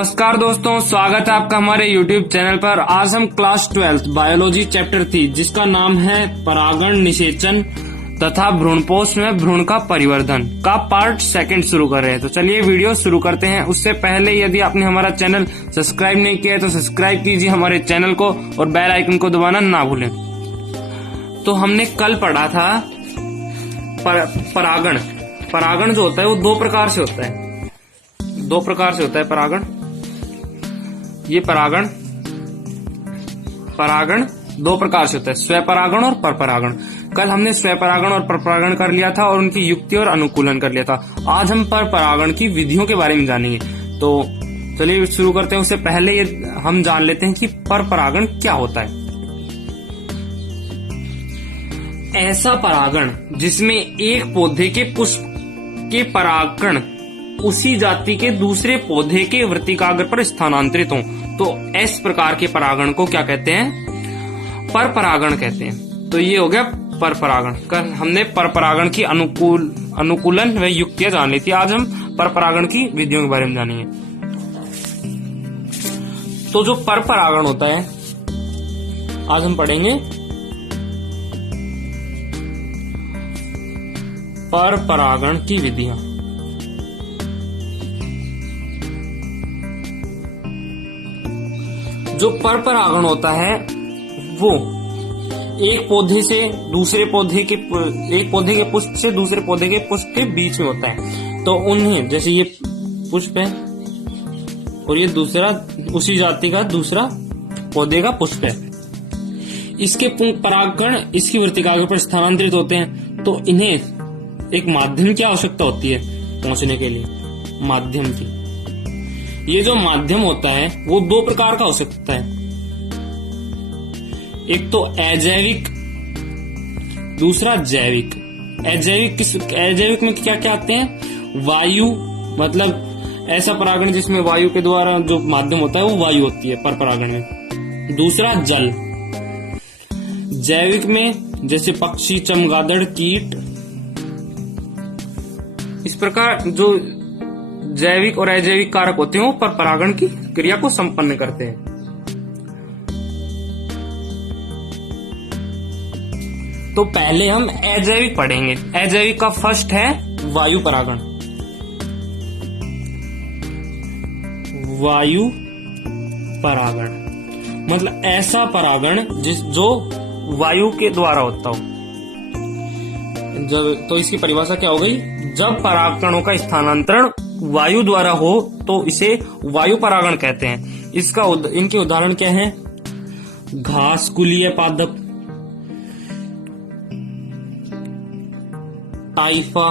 नमस्कार दोस्तों, स्वागत है आपका हमारे YouTube चैनल पर। आज हम क्लास 12 बायोलॉजी चैप्टर 3 जिसका नाम है परागण निषेचन तथा भ्रूणपोष में भ्रूण का परिवर्धन का पार्ट 2 शुरू कर रहे हैं। तो चलिए वीडियो शुरू करते हैं। उससे पहले यदि आपने हमारा चैनल सब्सक्राइब नहीं किया है तो सब्सक्राइब कीजिए हमारे चैनल को और बेल आइकन को दबाना ना भूलें। तो हमने कल पढ़ा था परागण। परागण जो होता है वो दो प्रकार से होता है। परागण, ये परागण दो प्रकार से होता है, स्वपरागण और परपरागण। कल हमने स्वपरागण और परपरागण कर लिया था और उनकी युक्ति और अनुकूलन कर लिया था। आज हम परपरागण की विधियों के बारे में जानेंगे। तो चलिए शुरू करते हैं। उससे पहले ये हम जान लेते हैं कि परपरागण क्या होता है। ऐसा परागण जिसमें एक पौधे के पुष्प के परागकण उसी जाति के दूसरे पौधे के वर्तिकाग्र पर स्थानांतरित हों, तो इस प्रकार के परागण को क्या कहते हैं? परपरागण कहते हैं। तो ये हो गया परपरागण। कल हमने परपरागण की अनुकूलन व युक्तियां जान ली थी। आज हम परपरागण की विधियों के बारे में जानेंगे। तो जो परपरागण होता है, आज हम पढ़ेंगे परपरागण की विधियां। जो परपरागण होता है वो एक पौधे से दूसरे पौधे के पुष्प से दूसरे पौधे के पुष्प के बीच में होता है। तो उन्हें, जैसे ये पुष्प है और ये दूसरा उसी जाति का दूसरा पौधे का पुष्प है, इसके परागकण इसकी वर्तिकाग्र पर स्थानांतरित होते हैं। तो इन्हें एक माध्यम की आवश्यकता होती है पहुंचने के लिए, माध्यम की। ये जो माध्यम होता है वो दो प्रकार का हो सकता है, एक तो अजैविक, दूसरा जैविक। अजैविक में क्या क्या आते हैं? वायु, मतलब ऐसा परागण जिसमें वायु के द्वारा जो माध्यम होता है वो वायु होती है परपरागण में। दूसरा जल। जैविक में जैसे पक्षी, चमगादड़, कीट, इस प्रकार जो जैविक और अजैविक कारक होते हैं वो परपरागण की क्रिया को संपन्न करते हैं। तो पहले हम अजैविक पढ़ेंगे। अजैविक का फर्स्ट है वायु परागण। वायु परागण मतलब ऐसा परागण जो वायु के द्वारा होता हो। तो इसकी परिभाषा क्या हो गई? जब परागकणों का स्थानांतरण वायु द्वारा हो तो इसे वायु परागण कहते हैं। इनके उदाहरण क्या हैं? घास कुलीय पादप, टाइफा,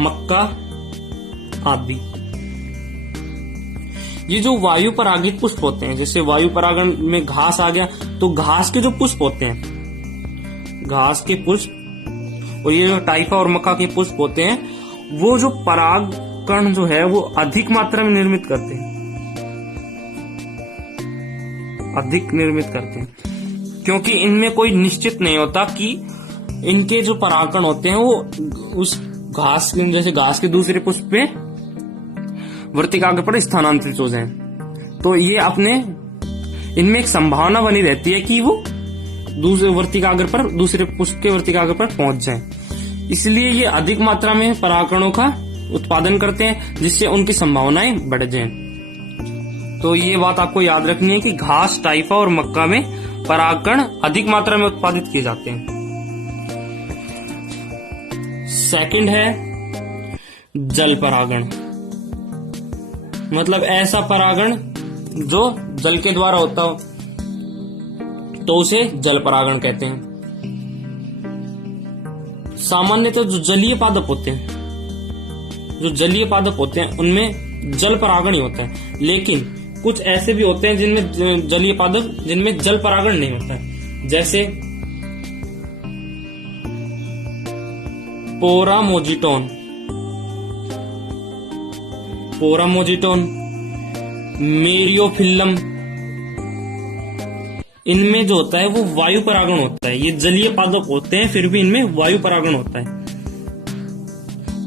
मक्का आदि। ये जो वायु परागित पुष्प होते हैं, जैसे वायु परागण में घास आ गया, तो घास के जो पुष्प होते हैं, घास के पुष्प, और ये जो टाइफा और मक्का के पुष्प होते हैं, वो जो परागकण जो है वो अधिक मात्रा में निर्मित करते हैं, क्योंकि इनमें कोई निश्चित नहीं होता कि इनके जो परागकण होते हैं वो उस घास, जैसे घास के दूसरे पुष्प पे वर्तिकाग्र पर स्थानांतरित हो जाएं। तो ये इनमें एक संभावना बनी रहती है कि वो दूसरे पुष्प के वर्तिकाग्र पर पहुंच जाएं। इसलिए ये अधिक मात्रा में परागकणों का उत्पादन करते हैं, जिससे उनकी संभावनाएं बढ़ जाएं। तो ये बात आपको याद रखनी है कि घास, टाइफा और मक्का में परागकण अधिक मात्रा में उत्पादित किए जाते हैं। सेकंड है जल परागण। मतलब ऐसा परागण जो जल के द्वारा होता हो तो उसे जल परागण कहते हैं। सामान्यतः जो जलीय पादप होते हैं उनमें जल परागण ही होता है, लेकिन कुछ ऐसे भी होते हैं जिनमें जलीय पादप जिनमें जल परागण नहीं होता है, जैसे पोरामोजिटोन, मेरियोफिल्लम, इनमें जो होता है वो वायु परागण होता है। ये जलीय पादप होते हैं फिर भी इनमें वायु परागण होता है।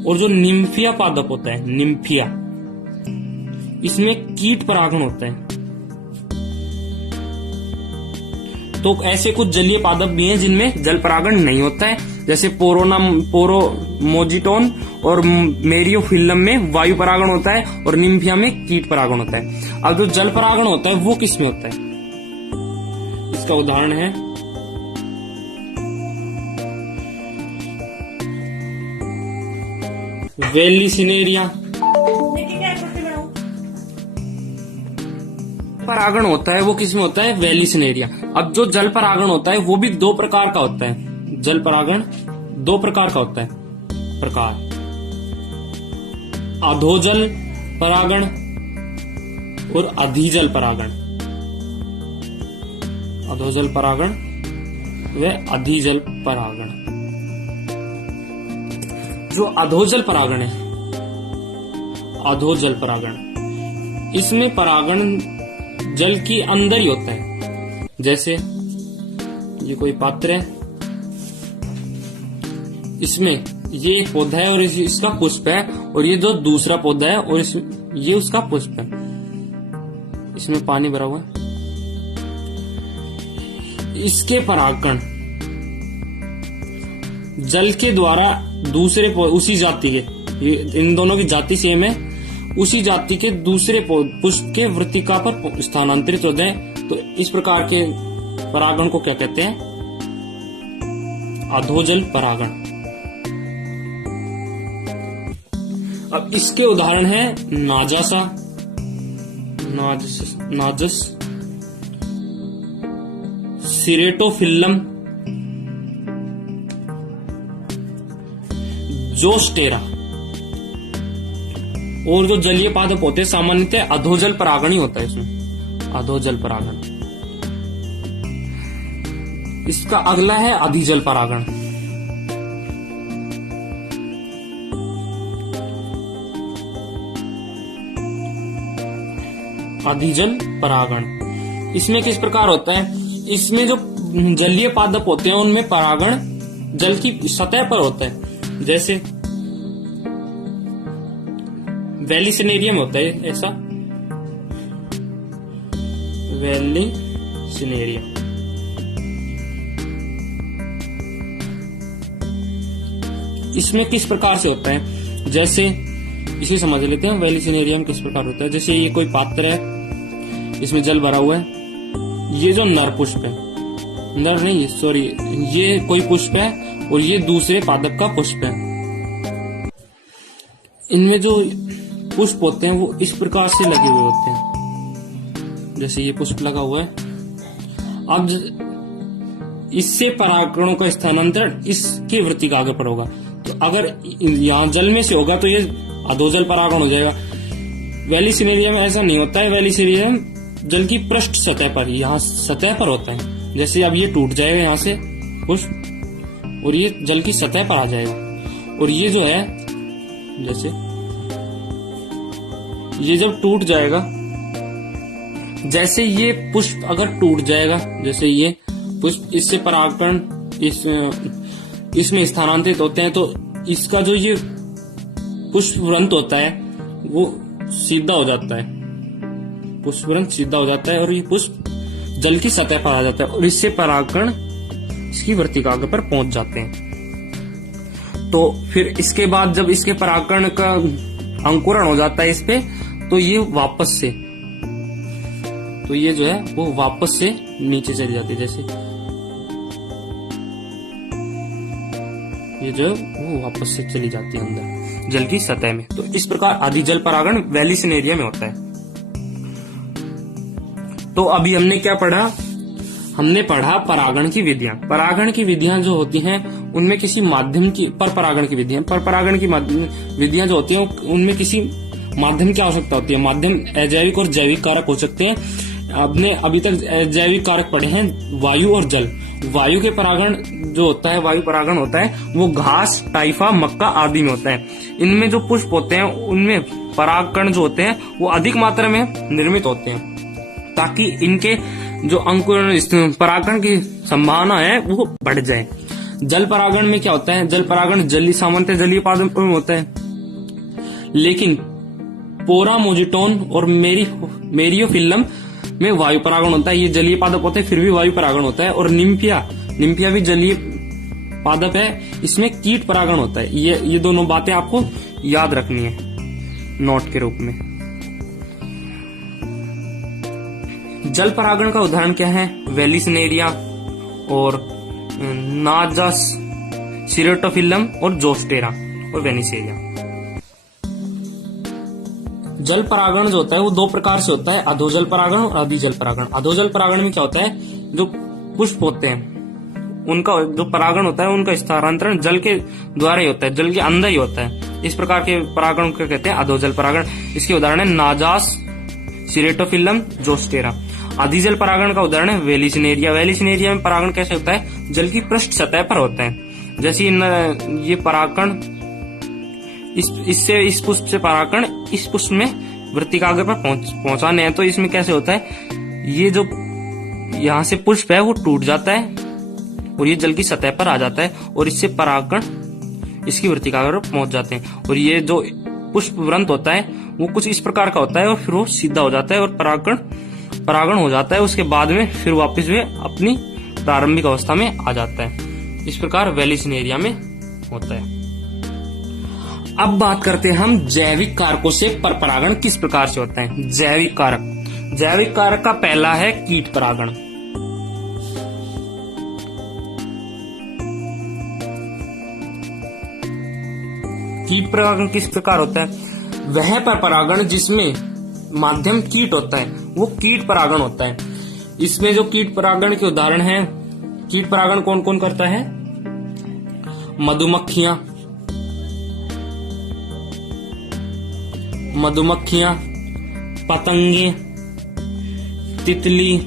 और जो निम्फिया पादप होता है, निम्फिया, इसमें कीट परागण होता है। तो ऐसे कुछ जलीय पादप भी हैं जिनमें जल परागण नहीं होता है, जैसे पोरोमोजिटोन और मेरियोफिल्लम में वायु परागण होता है और निम्फिया में कीट परागण होता है। अब जो जल परागण होता है वो किस में होता है, इसका उदाहरण है वेलिसिनेरिया। परागण होता है वो किसमें होता है, वेलिसिनेरिया। अब जो जल परागण होता है वो भी दो प्रकार का होता है। जल परागण दो प्रकार का होता है। प्रकार अधोजल परागण और अधिजल परागण। अधोजल परागण व अधिजल परागण। जो अधोजल परागण है, अधोजल परागण, इसमें परागण जल की अंदर ही होता है। जैसे ये कोई पात्र है, इसमें ये एक पौधा है और इसका पुष्प है, और ये जो दूसरा पौधा है और ये उसका पुष्प है। इसमें पानी भरा हुआ है। इसके परागण जल के द्वारा दूसरे उसी जाति के, इन दोनों की जाति सेम है, उसी जाति के दूसरे पुष्प के वृत्तिका पर स्थानांतरित होते हैं। तो इस प्रकार के परागण को क्या कहते हैं, अधोजल परागण। अब इसके उदाहरण है नाजासा, नाजस, सिरेटोफिल्लम, जोस्टेरा। और जो जलीय पादप होते हैं सामान्यतः अधोजल परागण ही होता है इसमें, अधोजल परागण। इसका अगला है अधिजल परागण। अधिजल परागण इसमें किस प्रकार होता है, इसमें जो जलीय पादप होते हैं उनमें परागण जल की सतह पर होता है। जैसे वेलिसिनेरियम होता है ऐसा, वेलिसिनेरियम। इसमें किस प्रकार से होता है, जैसे इसे समझ लेते हैं वेलिसिनेरियम किस प्रकार होता है। जैसे ये कोई पात्र है, इसमें जल भरा हुआ है, ये जो नर पुष्प है, नर नहीं सॉरी, ये कोई पुष्प है और ये दूसरे पादप का पुष्प है। इनमें जो पुष्प होते हैं वो इस प्रकार से लगे हुए होते हैं, जैसे ये पुष्प लगा हुआ है। अब इससे परागणों का स्थानांतरण इसकी वृत्ति का आगे पर होगा। तो अगर यहाँ जल में से होगा तो ये अधोजल परागण हो जाएगा। वेलिसिनेरियम में ऐसा नहीं होता है, वेलिसिनेरियम जल की पृष्ठ सतह पर, यहाँ सतह पर होता है। जैसे अब ये टूट जाएगा यहाँ से पुष्प और ये जल की सतह पर आ जाएगा। और ये जो है, जैसे ये जब टूट जाएगा, जैसे ये पुष्प अगर टूट जाएगा, जैसे ये पुष्प इससे परागण इसमें स्थानांतरित होते हैं, तो इसका जो ये पुष्पवृंत होता है वो सीधा हो जाता है, पुष्पवृंत सीधा हो जाता है और ये पुष्प जल की सतह पर आ जाता है और इससे परागण इसकी वृत्तिका पर पहुंच जाते हैं। तो फिर इसके बाद जब इसके परागण का अंकुरण हो जाता है इस पे, तो ये वापस से, तो ये जो है वो वापस से नीचे चली जाती है। जैसे ये जो है वो वापस से चली जाती है अंदर जल की सतह में। तो इस प्रकार अधिजल परागण वेलिसिनेरिया में होता है। तो अभी हमने क्या पढ़ा, हमने पढ़ा परागण की विधियां। परागण की विधियां जो होती हैं उनमें किसी माध्यम की, पर परागण की विधियां, पर परागण की विधियां जो होती हैं उनमें किसी माध्यम की आवश्यकता होती है। माध्यम अजैविक और जैविक कारक हो सकते हैं। आपने अभी तक जैविक कारक पढ़े हैं वायु और जल। वायु के परागण जो होता है, वायु परागण होता है वो घास, टाइफा, मक्का आदि में होता है। इनमें जो पुष्प होते हैं उनमें परागकण जो होते हैं वो अधिक मात्रा में निर्मित होते हैं, ताकि इनके जो अंकुरण परागण की संभावना है वो बढ़ जाए। जल परागण में क्या होता है, जल परागण जलीय सामान्यतः जलीय पादप में होता है, लेकिन पोरामोजिटोन और मेरियोफिल्लम में वायु परागण होता है। ये जलीय पादप होते हैं, फिर भी वायु परागण होता है। और निम्फिया भी जलीय पादप है, इसमें कीट परागण होता है। ये दोनों बातें आपको याद रखनी है नोट के रूप में। जल परागण का उदाहरण क्या है? वेलिसनेरिया और नाजास, सिरेटोफिल्लम और जोस्टेरा और वेनिसेरिया। जल परागण जो होता है वो दो प्रकार से होता है, अधोजल परागण और अधिजल परागण। अधोजल परागण में क्या होता है, जो पुष्प होते हैं उनका जो परागण होता है उनका स्थानांतरण जल के द्वारा ही होता है, जल के अंदर ही होता है। इस प्रकार के परागण को कहते हैं अधोजल परागण। इसके उदाहरण है नाजास, सिरेटोफिल्लम, जोस्टेरा। अधिजल परागण का उदाहरण है वेलिसनेरिया। वेलिसनेरिया में परागण कैसे होता है? जल की पृष्ठ सतह पर होता है। जैसे ये परागण इस पुष्प से परागण इस पुष्प में वृत्तिकाग्र पर पहुंचाने हैं। तो इसमें कैसे होता है, ये जो यहाँ से पुष्प है वो टूट जाता है और ये जल की सतह पर आ जाता है और इससे परागण इसकी वृत्तिकाग्र पर पहुंच जाते हैं। और ये जो पुष्प व्रंत होता है वो कुछ इस प्रकार का होता है और फिर वो सीधा हो जाता है और परागण हो जाता है। उसके बाद में फिर वापस वे अपनी प्रारंभिक अवस्था में आ जाता है। इस प्रकार वेलिसनेरिया में होता है। अब बात करते हैं हम जैविक कारकों से परागण किस प्रकार से होता है। जैविक कारक का पहला है कीट परागण। कीट परागण किस प्रकार होता है? वह परागण जिसमें माध्यम कीट होता है वो कीट परागण होता है। इसमें जो कीट परागण के उदाहरण हैं, कीट परागण कौन कौन करता है? मधुमक्खियां, पतंगे, तितली,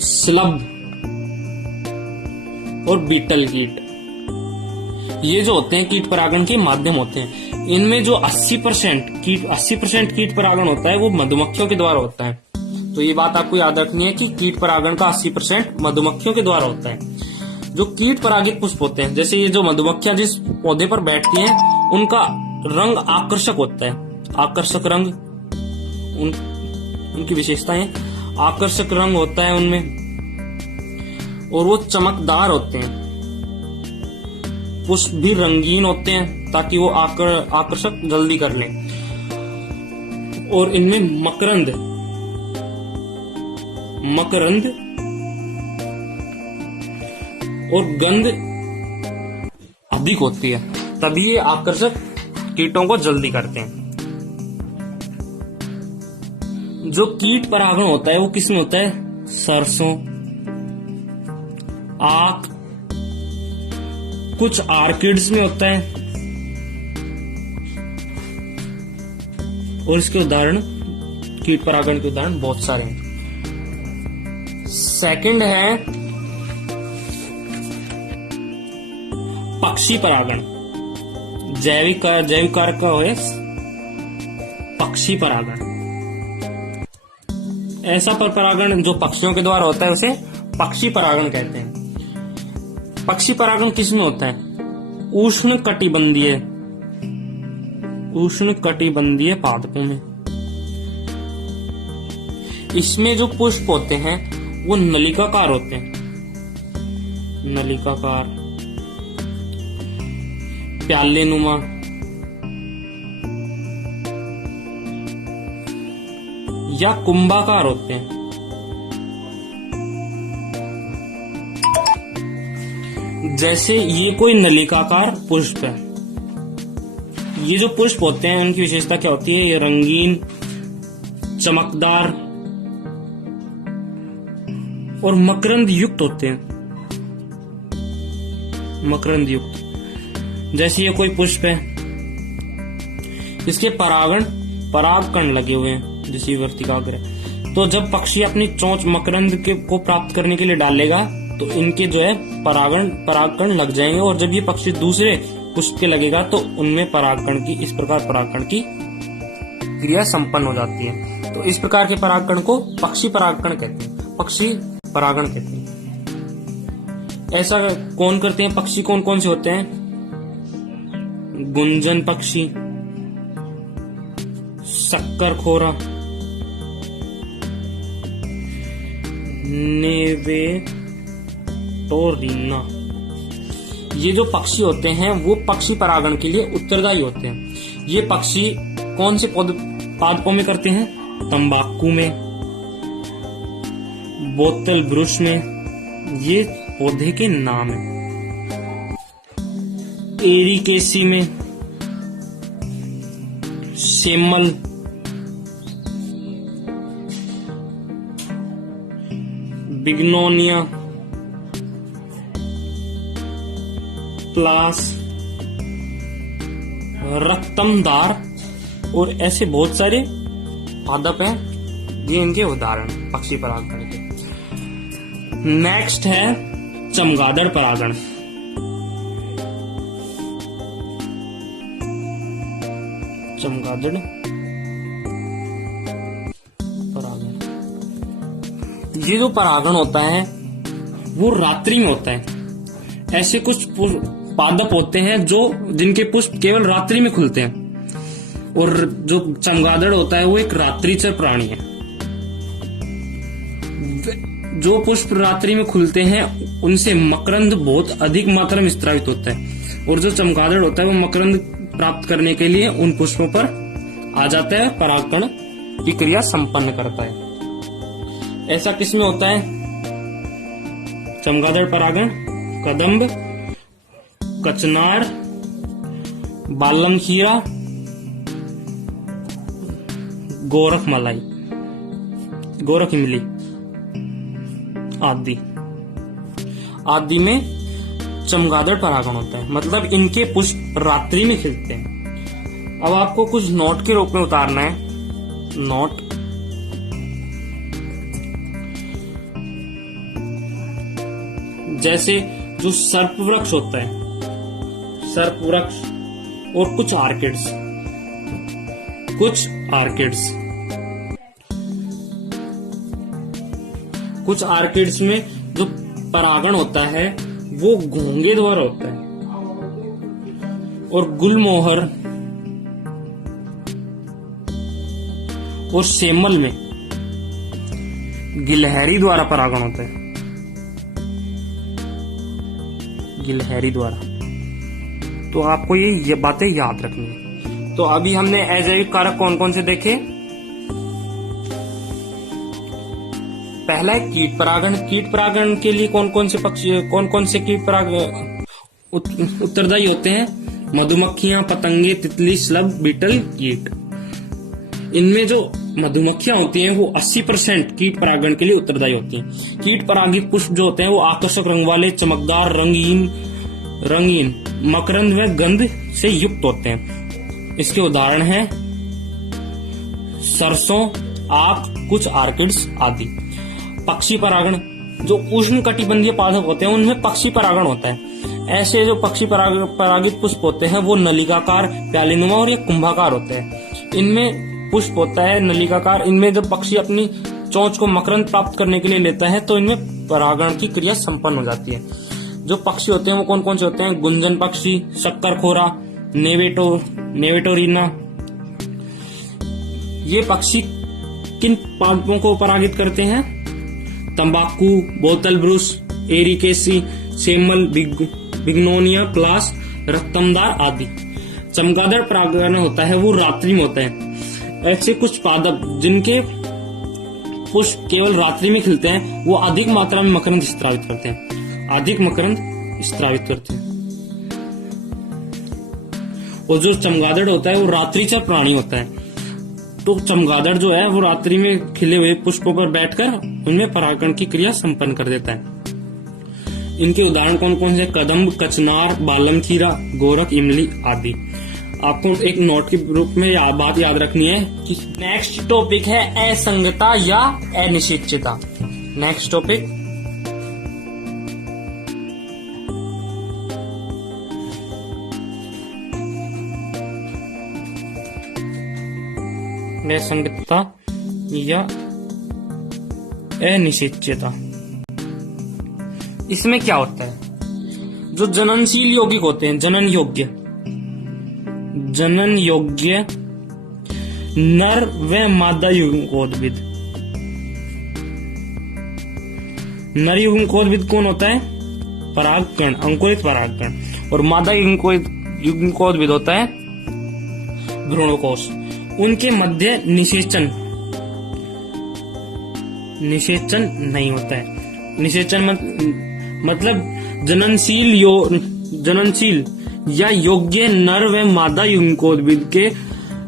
स्लब और बीटल कीट। ये जो होते हैं कीट परागण के माध्यम होते हैं। इनमें जो 80% कीट परागण होता है वो मधुमक्खियों के द्वारा होता है। तो ये बात आपको याद रखनी है कि कीट परागण का 80% मधुमक्खियों के द्वारा होता है। जो कीट परागित पुष्प होते हैं, जैसे ये जो मधुमक्खियां जिस पौधे पर बैठती हैं उनका रंग आकर्षक होता है। आकर्षक रंग उनकी विशेषताएं, आकर्षक रंग होता है उनमें और वो चमकदार होते हैं। पुष्प भी रंगीन होते हैं ताकि वो आकर्षक जल्दी कर लें। और इनमें मकरंद और गंध अधिक होती है, तभी ये आकर्षक कीटों को जल्दी करते हैं। जो कीट परागण होता है वो किसमें होता है? सरसों, आक, कुछ आर्किड्स में होता है। और इसके उदाहरण, कीट परागण के उदाहरण बहुत सारे हैं। सेकंड है पक्षी परागण। जैविक कारक का है पक्षी परागण। ऐसा परागण जो पक्षियों के द्वारा होता है उसे पक्षी परागण कहते हैं। पक्षी परागण किसमें होता है? उष्ण कटिबंधीय पादपों में। इसमें जो पुष्प होते हैं वो नलिकाकार होते हैं। नलिकाकार, प्याले नुमा, या कुंभाकार होते हैं। जैसे ये कोई नलिकाकार पुष्प है। ये जो पुष्प होते हैं उनकी विशेषता क्या होती है? ये रंगीन, चमकदार और मकरंद युक्त होते हैं। मकरंद युक्त। जैसे ये कोई पुष्प है, इसके परागकण लगे हुए हैं, जैसे वर्तिकाग्र। तो जब पक्षी अपनी चोंच मकरंद को प्राप्त करने के लिए डालेगा तो इनके जो है परागकण लग जाएंगे। और जब ये पक्षी दूसरे पुष्प के लगेगा तो उनमें इस प्रकार परागकण की क्रिया संपन्न हो जाती है। तो इस प्रकार के परागकण को पक्षी परागकण कहते हैं, पक्षी परागण कहते हैं। ऐसा कौन करते हैं? पक्षी कौन कौन से होते हैं? गुंजन पक्षी, शक्करखोरा, नेवेटोरीना। ये जो पक्षी होते हैं वो पक्षी परागण के लिए उत्तरदायी होते हैं। ये पक्षी कौन से पादपों में करते हैं? तंबाकू में, बोतल ब्रुश में, ये पौधे के नाम है। एरिकेसी में, सेमल, बिग्नोनिया, प्लास, रक्तमदार और ऐसे बहुत सारे पादप हैं। ये इनके उदाहरण पक्षी परागण के। नेक्स्ट है चमगादड़ परागण। चमगादड़ परागण, ये जो परागण होता है वो रात्रि में होता है। ऐसे कुछ पादप होते हैं जो जिनके पुष्प केवल रात्रि में खुलते हैं, और जो चमगादड़ होता है वो एक रात्रिचर प्राणी है। जो पुष्प रात्रि में खुलते हैं उनसे मकरंद बहुत अधिक मात्रा में स्रावित होता है, और जो चमगादड़ होता है वो मकरंद प्राप्त करने के लिए उन पुष्पों पर आ जाता है, परागण की क्रिया संपन्न करता है। ऐसा किसमें होता है चमगादड़ परागण? कदम्ब, कचनार, बालम खीरा, गोरख मलाई, गोरख इमली आदि में चमगादड़ परागण होता है। मतलब इनके पुष्प रात्रि में खिलते हैं। अब आपको कुछ नोट के रूप में उतारना है। नोट, जैसे जो सर्पवृक्ष होता है, सर्पवृक्ष, और कुछ आर्किड्स में जो परागण होता है वो घोंगे द्वारा होता है, और गुलमोहर और सेमल में गिलहरी द्वारा परागण होता है। गिलहरी द्वारा। तो आपको ये बातें याद रखनी है। तो अभी हमने अजैविक कारक कौन कौन से देखे? पहला है कीट परागण। कीट परागण के लिए कौन कौन से कीट परागण उत्तरदायी होते हैं? मधुमक्खियां, पतंगे, तितली, स्लग, बीटल, कीट। इनमें जो मधुमक्खियां होती हैं वो 80% कीट परागण के लिए उत्तरदायी होती हैं। कीट परागित पुष्प जो होते हैं वो आकर्षक रंग वाले, चमकदार, रंगीन मकरंद व गंध से युक्त होते हैं। इसके उदाहरण हैं सरसों, आक, कुछ आर्किड्स आदि। पक्षी परागण, जो उष्ण कटिबंधीय पादप होते हैं उनमें पक्षी परागण होता है। ऐसे जो पक्षी परागित पुष्प होते हैं वो नलिकाकार, प्यालीनुमा और एक कुंभाकार होते हैं। इनमें पुष्प होता है नलिकाकार। इनमें जब पक्षी अपनी चोंच को मकरंद प्राप्त करने के लिए लेता है तो इनमें परागण की क्रिया संपन्न हो जाती है। जो पक्षी होते हैं वो कौन कौन से होते हैं? गुंजन पक्षी, शक्करखोरा, नेवेटोरीना। ये पक्षी किन पादपों को परागित करते हैं? तंबाकू, बोतल ब्रुश, एरिकेसी, सेमल, बिग्नोनिया, प्लास, रक्तमदार आदि। चमगादड़ परागण होता है वो रात्रि में होता है। ऐसे कुछ पादप जिनके पुष्प केवल रात्रि में खिलते हैं वो अधिक मात्रा में मकरंद स्रावित करते हैं। और जो चमगादड़ होता है वो रात्रिचर प्राणी होता है। तो चमगादड़ जो है वो रात्रि में खिले हुए पुष्पों पर बैठकर उनमें परागण की क्रिया संपन्न कर देता है। इनके उदाहरण कौन कौन से? कदम्ब, कचनार, बालम खीरा, गोरख, इमली आदि। आपको एक नोट के रूप में बात याद रखनी है कि नेक्स्ट टॉपिक है असंगता या अनिश्चितता। नेक्स्ट टॉपिक असंगता या अनिश्चितता। इसमें क्या होता है? जो जननशील यौगिक होते हैं, जनन योग्य, जनन योग्य नर व मादा युग्मकोद्भिद। नर युग्मकोद्भिद कौन होता है? परागकण, अंकुरित परागकण। और मादा युग्मकोद्भिद होता है भ्रूणकोश। उनके मध्य निषेचन नहीं होता है। निषेचन मतलब जननशील या योग्य नर व मादा युग्मकोद्भिद के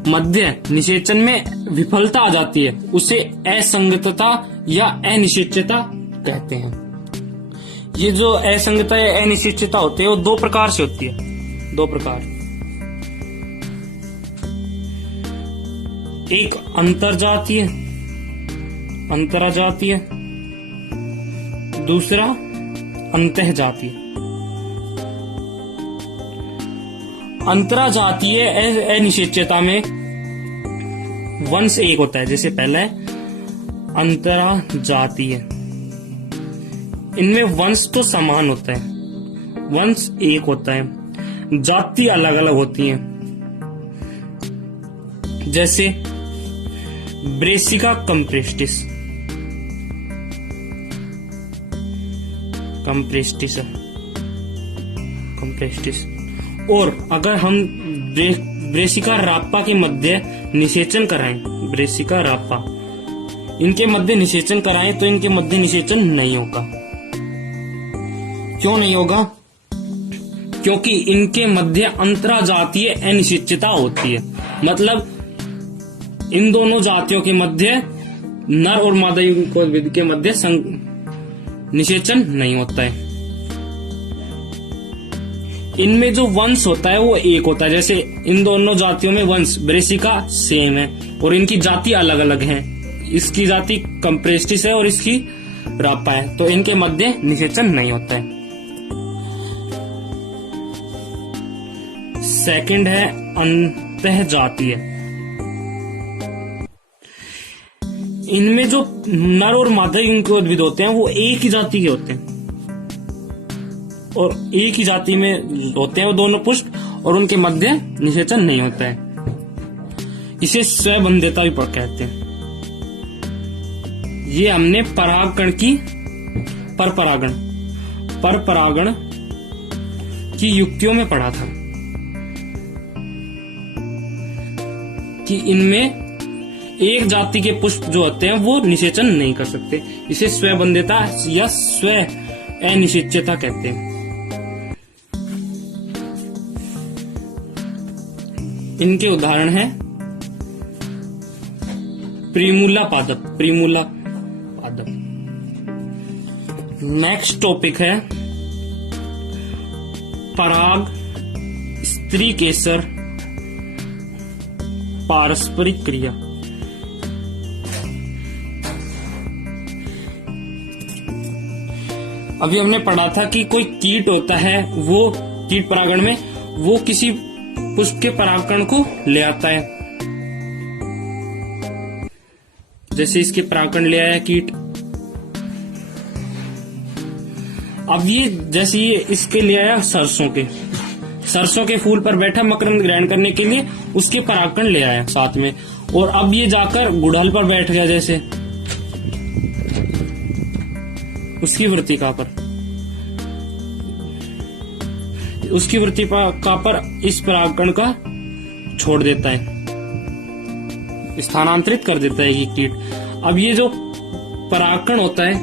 मध्य निषेचन में विफलता आ जाती है, उसे असंगतता या अनिश्चितता कहते हैं। ये जो असंगतता या अनिश्चितता होती है वो दो प्रकार से होती है। दो प्रकार, एक अंतरजातीय, दूसरा अंतःजातीय। अंतराजातीय अनिश्चितता में वंश एक होता है, जैसे पहला है अंतराजातीय। इनमें वंश तो समान होता है, वंश एक होता है, जाति अलग अलग होती हैं। जैसे ब्रेसिका कंप्रेस्टिस और अगर हम ब्रेसिका राप्पा के मध्य निषेचन कराएं, ब्रेसिका राप्पा इनके मध्य निषेचन कराएं तो इनके मध्य निषेचन नहीं होगा। क्यों नहीं होगा? क्योंकि इनके मध्य अंतराजातीय अनिश्चितता होती है। मतलब इन दोनों जातियों के मध्य, नर और मादा युग्मकोद्भिद के मध्य निषेचन नहीं होता है। इनमें जो वंश होता है वो एक होता है। जैसे इन दोनों जातियों में वंश ब्रेसिका सेम है और इनकी जाति अलग अलग है। इसकी जाति कंप्रेस्टिस है और इसकी राप्पा है, तो इनके मध्य निषेचन नहीं होता है। सेकंड है अंतःजातीय। इनमें जो नर और मादा युग्मकोद्भिद होते हैं वो एक ही जाति के होते हैं और एक ही जाति में होते हैं वो दोनों पुष्प, और उनके मध्य निषेचन नहीं होता है। इसे स्वबंध्यता भी कहते हैं। ये हमने परागकण की परपरागण की युक्तियों में पढ़ा था कि इनमें एक जाति के पुष्प जो होते हैं वो निषेचन नहीं कर सकते। इसे स्वबंध्यता या स्व अनिश्चितता कहते हैं। इनके उदाहरण हैं प्रिमूला पादप। नेक्स्ट टॉपिक है पराग स्त्री केसर पारस्परिक क्रिया। अभी हमने पढ़ा था कि कोई कीट होता है, वो कीट परागण में वो किसी पुष्प के परागकण को ले आता है। जैसे इसके परागकण ले आया कीट। अब ये जैसे ये इसके ले आया सरसों के फूल पर बैठा मकरंद ग्रहण करने के लिए, उसके परागकण ले आया साथ में। और अब ये जाकर गुड़हल पर बैठ गया, जैसे उसकी वृत्तिका पर इस परागकण का छोड़ देता है, स्थानांतरित कर देता है ये कीट। अब ये जो परागकण होता है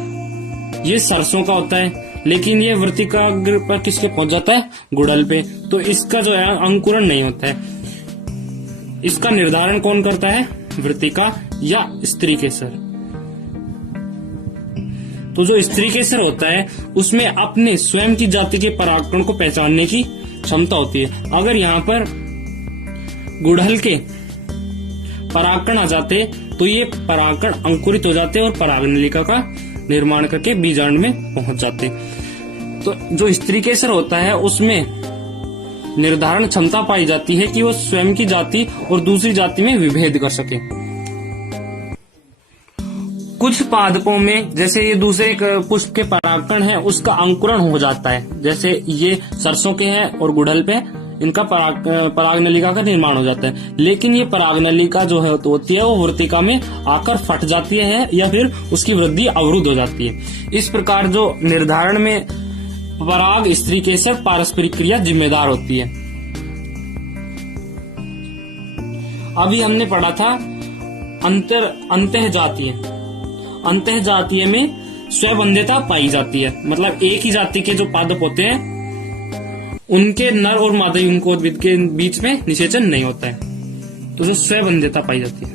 ये सरसों का होता है, लेकिन ये वृत्तिकाग्र पर किसके पहुंच जाता है? गुड़हल पे। तो इसका जो है अंकुरण नहीं होता है। इसका निर्धारण कौन करता है? वृत्तिका या स्त्री केसर। तो जो स्त्री केसर होता है उसमें अपने स्वयं की जाति के परागकण को पहचानने की क्षमता होती है। अगर यहाँ पर गुड़हल के परागकण आ जाते तो ये परागकण अंकुरित हो जाते और परागनलिका का निर्माण करके बीजांड में पहुंच जाते। तो जो स्त्री केसर होता है उसमें निर्धारण क्षमता पाई जाती है कि वो स्वयं की जाति और दूसरी जाति में विभेद कर सके। कुछ पादपों में जैसे ये दूसरे पुष्प के परागकण है उसका अंकुरण हो जाता है, जैसे ये सरसों के हैं और गुड़हल पे इनका पराग नलिका का निर्माण हो जाता है। लेकिन ये पराग नलिका जो है तो होती है वो वृत्तिका में आकर फट जाती है या फिर उसकी वृद्धि अवरुद्ध हो जाती है। इस प्रकार जो निर्धारण में पराग स्त्रीकेसर पारस्परिक क्रिया जिम्मेदार होती है। अभी हमने पढ़ा था अंतःजातीय। अंतःजातीय में स्वबंध्यता पाई जाती है, मतलब एक ही जाति के जो पादप होते हैं उनके नर और मादा युग्मकोद्भिद के बीच में निषेचन नहीं होता है, तो जो स्वबंध्यता पाई जाती है।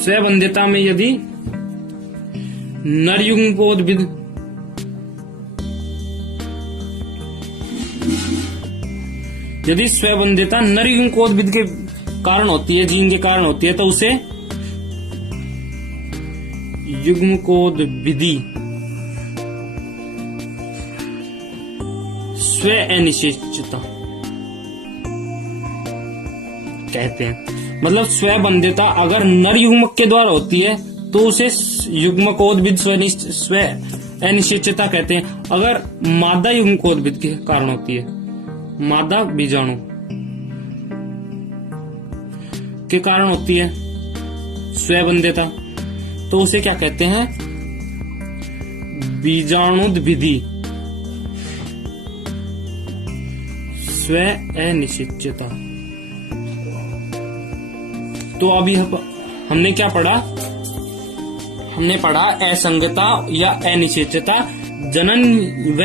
स्वबंध्यता में यदि नर युग्मकोद्भिद यदि स्वबंध्यता नर युग्मकोद्भिद के कारण होती है, जीन के कारण होती है, तो उसे युग्मकोद्भिदी स्व अनिषेचता कहते हैं। मतलब स्वबंध्यता अगर नर युग्मक के द्वारा होती है तो उसे युग्मकोद्भिद स्व अनिषेचता कहते हैं। अगर मादा युग्मकोद्भिद के कारण होती है, मादा बीजाणु के कारण होती है स्वबंध्यता, तो उसे क्या कहते हैं? बीजाणुद्भिदी स्व अनिषेचता। तो अभी हमने क्या पढ़ा? हमने पढ़ा असंगता या अनिषेचता जनन व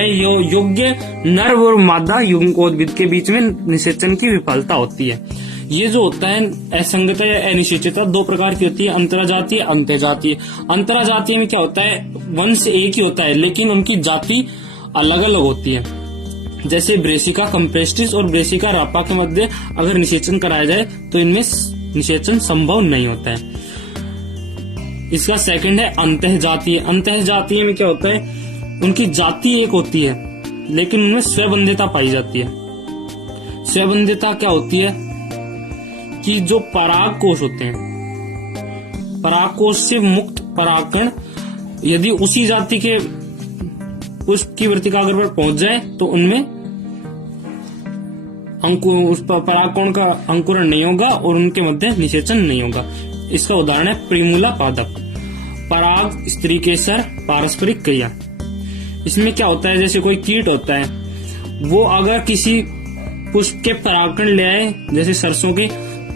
योग्य नर और मादा युग्मकोद्भिद के बीच में निषेचन की विफलता होती है। ये जो होता है असंगता या अनिश्चितता दो प्रकार की होती है, अंतराजातीय, अंत्यजातीय। अंतराजातीय में क्या होता है? वंश एक ही होता है लेकिन उनकी जाति अलग अलग होती है। जैसे ब्रेसिका कंप्रेस्टिस और ब्रेसिका रापा के मध्य अगर निषेचन कराया जाए तो इनमें निषेचन संभव नहीं होता है। इसका सेकंड है अंतःजातीय। अंतःजातीय में क्या होता है? उनकी जाति एक होती है लेकिन उनमें स्वबंध्यता पाई जाती है। स्वबंध्यता क्या होती है कि जो पराग कोष होते हैं, पराग कोष से मुक्त परागकण यदि उसी जाति के पुष्प की वृत्तिकाग्र पर पहुंच जाए तो उनमें उस परागकण का अंकुरण नहीं होगा और उनके मध्य निषेचन नहीं होगा। इसका उदाहरण है प्रिमूला पादप। पराग स्त्रीकेसर पारस्परिक क्रिया। इसमें क्या होता है? जैसे कोई कीट होता है, वो अगर किसी पुष्प के परागकण ले आए जैसे सरसों के,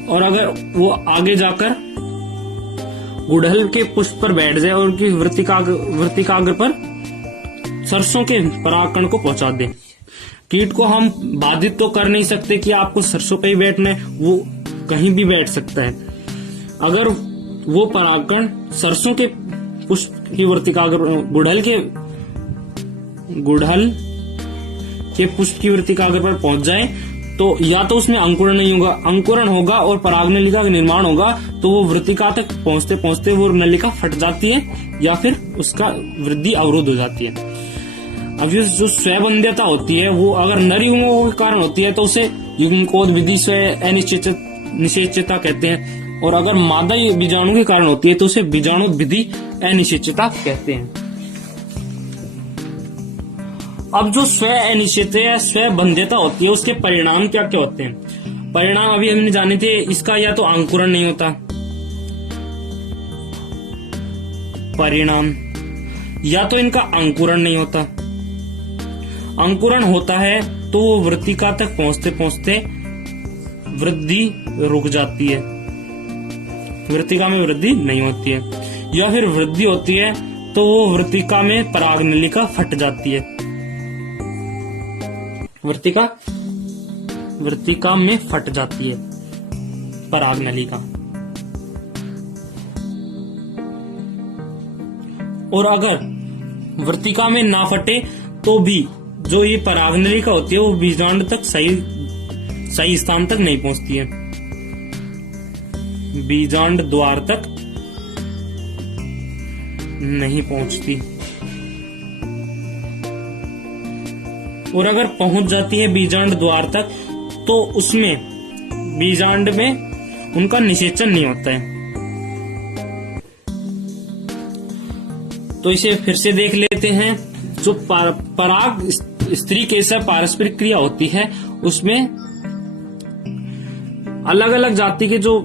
और अगर वो आगे जाकर गुड़हल के पुष्प पर बैठ जाए और उनकी वृत्तिकाग्र पर सरसों के परागकण को पहुंचा दे। कीट को हम बाधित तो कर नहीं सकते कि आपको सरसों पे ही बैठना है, वो कहीं भी बैठ सकता है। अगर वो परागकण सरसों के पुष्प की वृत्तिकाग्र गुड़हल के पुष्प की वृत्तिकाग्र पर पहुंच जाए तो या तो उसमें अंकुरण नहीं होगा, अंकुरण होगा और पराग नलिका का निर्माण होगा, तो वो वृत्तिका तक पहुंचते पहुंचते वो नलिका फट जाती है या फिर उसका वृद्धि अवरुद्ध हो जाती है। अब ये जो स्वबंध्यता होती है वो अगर नर युग्मकों के कारण होती है तो उसे युग्मकोद्भिदी स्व अनिषेचता कहते हैं, और अगर मादा बीजाणु के कारण होती है तो उसे बीजाणुद्भिदी अनिषेचता कहते हैं। अब जो स्व अनिश्चितता या स्व बंध्यता होती है उसके परिणाम क्या क्या होते हैं? परिणाम अभी हमने जाने थे, इसका या तो अंकुरण नहीं होता, परिणाम या तो इनका अंकुरण नहीं होता। अंकुरण होता है तो वो वृत्तिका तक पहुंचते पहुंचते वृद्धि रुक जाती है, वृत्तिका में वृद्धि नहीं होती है, या फिर वृद्धि होती है तो वो वृत्तिका में पराग नलिका फट जाती है। वृत्तिका में फट जाती है पराग नलिका। और अगर वृत्तिका में ना फटे तो भी जो ये पराग नलिका होती है वो बीजांड तक सही स्थान तक नहीं पहुंचती है, बीजांड द्वार तक नहीं पहुंचती। और अगर पहुंच जाती है बीजांड द्वार तक तो उसमें बीजांड में उनका निषेचन नहीं होता है। तो इसे फिर से देख लेते हैं। जो पराग स्त्री केशव पारस्परिक क्रिया होती है उसमें अलग अलग जाति के जो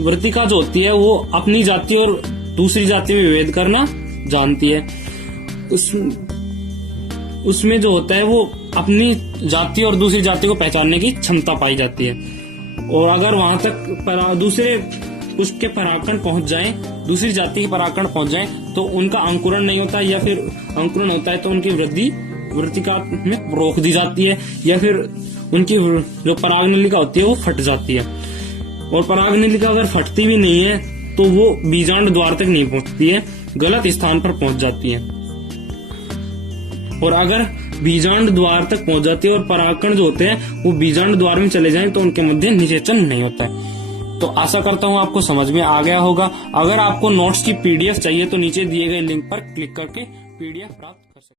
वर्तिका जो होती है वो अपनी जाति और दूसरी जाति में विभेद करना जानती है। उसमें जो होता है वो अपनी जाति और दूसरी जाति को पहचानने की क्षमता पाई जाती है। और अगर वहां तक दूसरे पुष्प के परागकण पहुंच जाएं, दूसरी जाति के परागकण पहुंच जाएं, तो उनका अंकुरण नहीं होता, या फिर अंकुरण होता है तो उनकी वृद्धि वर्तिका में रोक दी जाती है, या फिर उनकी जो परागनलिका होती है वो फट जाती है। और परागनलिका अगर फटती भी नहीं है तो वो बीजांड द्वार तक नहीं पहुंचती है, गलत स्थान पर पहुंच जाती है। और अगर बीजांड द्वार तक पहुंच जाती है और परागकण जो होते हैं वो बीजांड द्वार में चले जाएं तो उनके मध्य निषेचन नहीं होता है। तो आशा करता हूं आपको समझ में आ गया होगा। अगर आपको नोट्स की पीडीएफ चाहिए तो नीचे दिए गए लिंक पर क्लिक करके पीडीएफ प्राप्त कर सकते हैं।